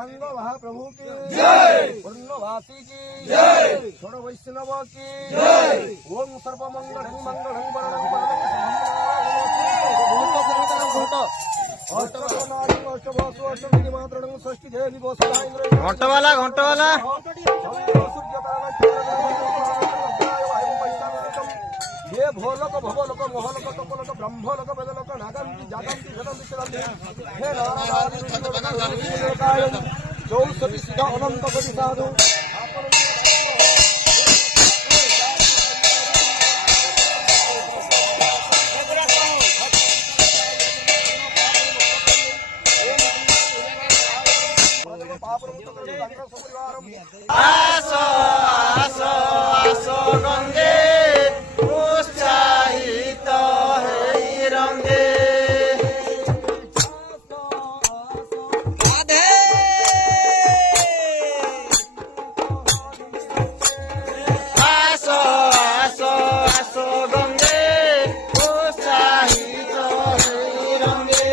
गौरांग महाप्रभु की जय, पूर्णवासी की जय, छोड़ वैष्णव की जय। ओम सर्वमंगलं मंगलं वरणं घंटा वाला ये भोलोक भवलोक मोहलोक तपोलोक ब्रह्मलोक वेदलोक नागंति जागंति जगंति चरंति हे नारायण चौसठी सिद्ध अनंत कोटि साधु आसो आसो आसो गंगे उत्साहित है रंगे राधे आसो आसो आसो गंगे उत्साहित है रंगे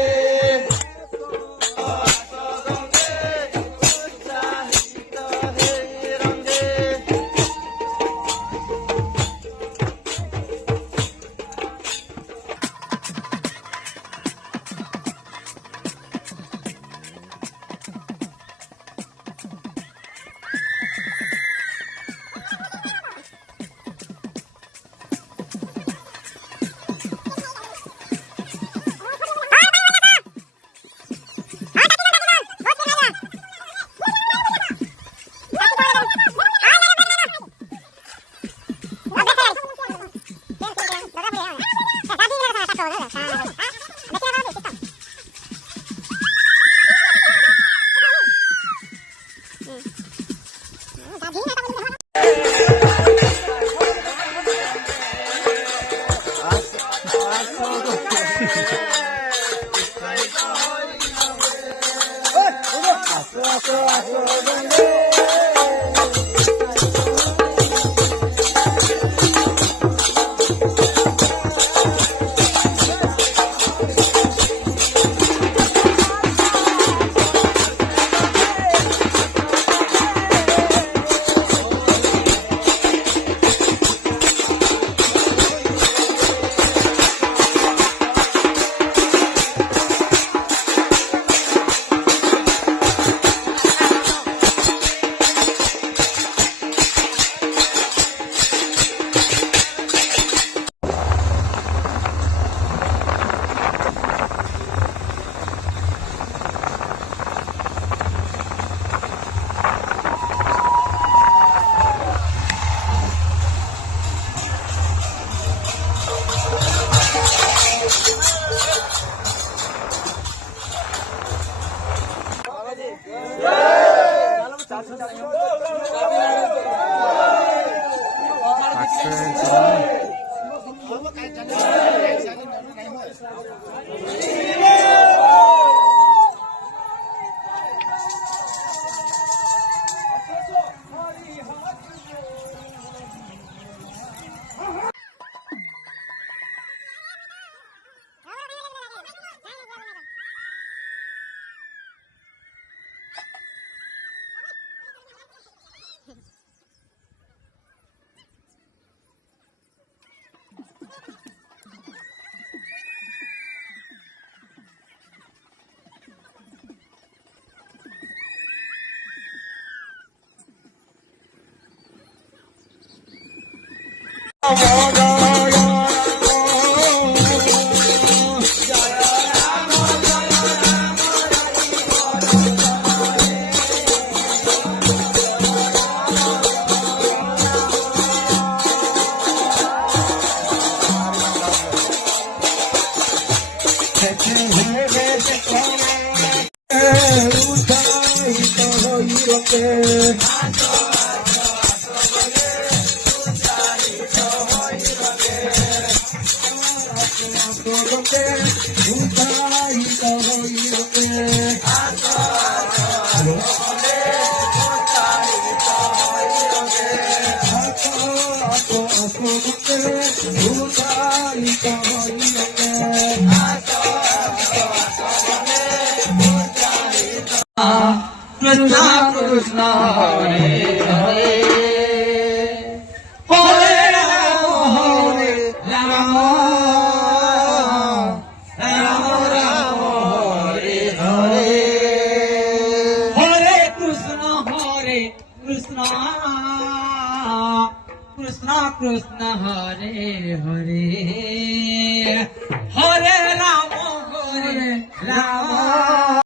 কৃষ্ণ কৃষ্ণ হরে হরে হরে রাম রাম রাম রাম হরে হরে হরে কৃষ্ণ কৃষ্ণ কৃষ্ণ হরে হরে হরে রাম রাম